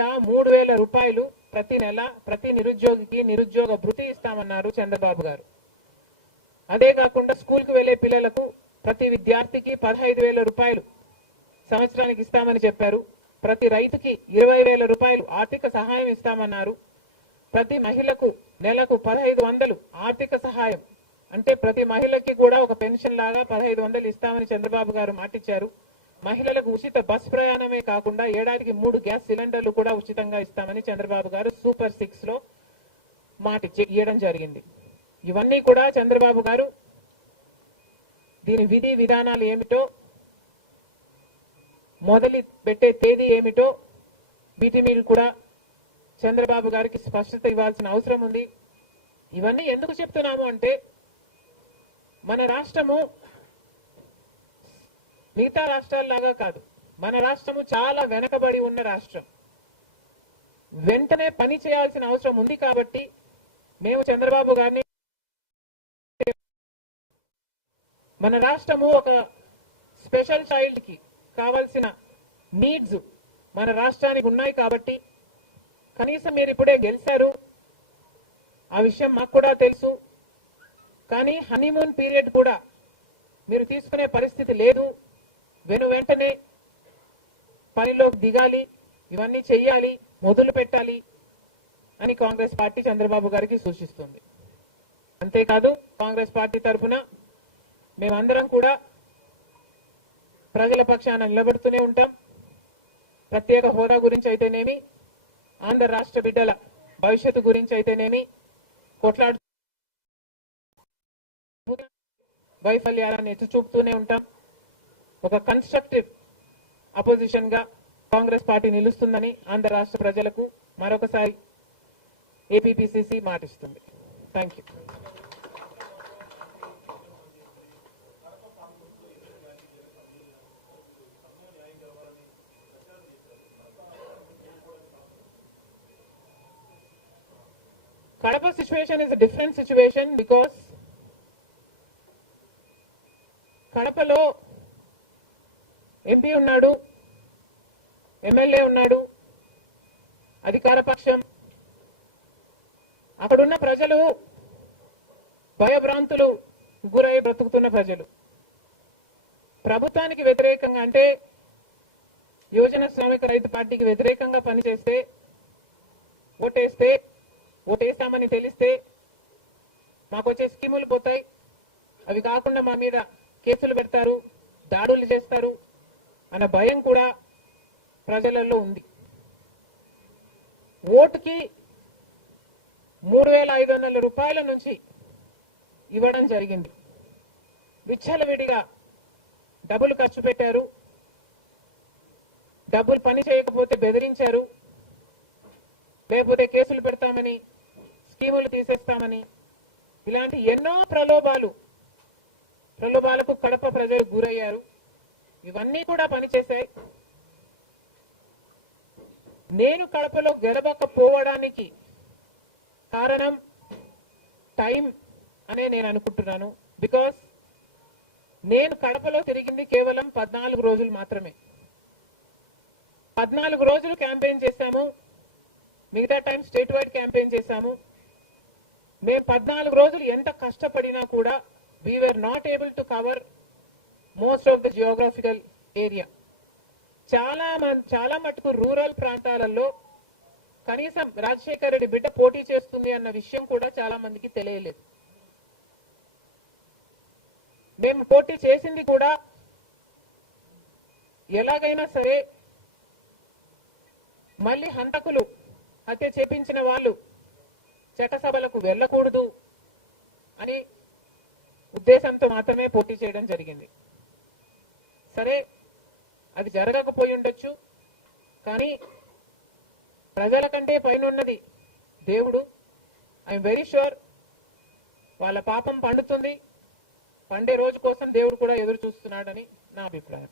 మూడు వేల రూపాయలు ప్రతి నెల ప్రతి నిరుద్యోగికి నిరుద్యోగ భృతి ఇస్తామన్నారు చంద్రబాబు గారు. అదే కాకుండా స్కూల్కి వెళ్ళే పిల్లలకు ప్రతి విద్యార్థికి పదహైదు వేల రూపాయలు సంవత్సరానికి ఇస్తామని చెప్పారు. ప్రతి రైతుకి ఇరవై వేల రూపాయలు ఆర్థిక సహాయం ఇస్తామన్నారు. ప్రతి మహిళకు నెలకు పదహైదు వందలు ఆర్థిక సహాయం. అంటే ప్రతి మహిళకి కూడా ఒక పెన్షన్ లాగా పదహైదు వందలు ఇస్తామని చంద్రబాబు గారు మాటిచ్చారు. మహిళలకు ఉచిత బస్ ప్రయాణమే కాకుండా ఏడాదికి మూడు గ్యాస్ సిలిండర్లు కూడా ఉచితంగా ఇస్తామని చంద్రబాబు గారు సూపర్ సిక్స్లో మాట ఇవ్వడం జరిగింది. ఇవన్నీ కూడా చంద్రబాబు గారు దీని విధి విధానాలు ఏమిటో మొదలు పెట్టే తేదీ ఏమిటో వీటి మీద కూడా చంద్రబాబు గారికి స్పష్టత ఇవ్వాల్సిన అవసరం ఉంది. ఇవన్నీ ఎందుకు చెప్తున్నాము అంటే మన రాష్ట్రము మిగతా రాష్ట్రాల్లాగా కాదు. మన రాష్ట్రము చాలా వెనకబడి ఉన్న రాష్ట్రం. వెంటనే పని చేయాల్సిన అవసరం ఉంది కాబట్టి మేము చంద్రబాబు గారిని మన రాష్ట్రము ఒక స్పెషల్ చైల్డ్కి కావాల్సిన నీడ్స్ మన రాష్ట్రానికి ఉన్నాయి కాబట్టి కనీసం మీరు ఇప్పుడే గెలిచారు. ఆ విషయం మాకు కూడా తెలుసు. కానీ హనీమూన్ పీరియడ్ కూడా మీరు తీసుకునే పరిస్థితి లేదు. వెను వెంటనే పనిలోకి దిగాలి ఇవన్నీ చెయ్యాలి మొదలు పెట్టాలి అని కాంగ్రెస్ పార్టీ చంద్రబాబు గారికి సూచిస్తుంది. అంతేకాదు కాంగ్రెస్ పార్టీ తరఫున మేమందరం కూడా ప్రజల పక్షాన నిలబడుతూనే ఉంటాం. ప్రత్యేక హోదా గురించి అయితేనేమి ఆంధ్ర రాష్ట్ర బిడ్డల భవిష్యత్తు గురించి అయితేనేమి కొట్లాడు వైఫల్యాలను ఎత్తి చూపుతూనే ఉంటాం. ఒక కన్స్ట్రక్టివ్ అపోజిషన్గా కాంగ్రెస్ పార్టీ నిలుస్తుందని ఆంధ్ర రాష్ట్ర ప్రజలకు మరొకసారి APPCC మాటిస్తుంది. Thank you Kadapa situation is different situation because కడపలో ఎంపీ ఉన్నాడు. ఎమ్మెల్యే ఉన్నాడు. అధికార పక్షం. అక్కడున్న ప్రజలు భయభ్రాంతులు గురై బ్రతుకుతున్న ప్రజలు. ప్రభుత్వానికి వ్యతిరేకంగా అంటే యువజన శ్రామిక రైతు పార్టీకి వ్యతిరేకంగా పనిచేస్తే ఓటేస్తే ఓటేస్తామని తెలిస్తే మాకు వచ్చే స్కీములు పోతాయి. అవి కాకుండా మా మీద కేసులు పెడతారు దాడులు చేస్తారు. అన్న భయం కూడా ప్రజలలో ఉంది. ఓటుకి మూడు వేల ఐదు వందల రూపాయల నుంచి ఇవ్వడం జరిగింది. విచ్చలవిడిగా డబ్బులు ఖర్చు పెట్టారు. డబ్బులు పని చేయకపోతే బెదిరించారు. లేకపోతే కేసులు పెడతామని స్కీములు తీసేస్తామని ఇలాంటి ఎన్నో ప్రలోభాలు ప్రలోభాలకు కడప ప్రజలు గురయ్యారు. ఇవన్నీ కూడా పనిచేశాయి. నేను కడపలో గెలవకపోవడానికి కారణం టైం అనే నేను అనుకుంటున్నాను. బికాస్ నేను కడపలో తిరిగింది కేవలం పద్నాలుగు రోజులు మాత్రమే. పద్నాలుగు రోజులు క్యాంపెయిన్ చేశాము. మిగతా టైం స్టేట్ వైడ్ క్యాంపెయిన్ చేశాము. మేము పద్నాలుగు రోజులు ఎంత కష్టపడినా కూడా we are not able to cover most of the geographical area చాలా మం- చాలా మటుకు రూరల్ ప్రాంతాలలో కనీసం రాజశేఖర రెడ్డి బిడ్డ పోటీ చేస్తుంది అన్న విషయం కూడా చాలా మందికి తెలియలేదు. మేము పోటీ చేసింది కూడా ఎలాగైనా సరే మళ్ళీ హంతకులు హత్య చేపించిన వాళ్ళు చట్టసభలకు వెళ్ళకూడదు అని ఉద్దేశంతో మాత్రమే పోటీ చేయడం జరిగింది. సరే అది జరగకపోయి ఉండొచ్చు. కానీ ప్రజల కంటే పైన ఉన్నది దేవుడు. ఐఎమ్ వెరీ షూర్ వాళ్ళ పాపం పండుతుంది. పండే రోజు కోసం దేవుడు కూడా ఎదురు చూస్తున్నాడని నా అభిప్రాయం.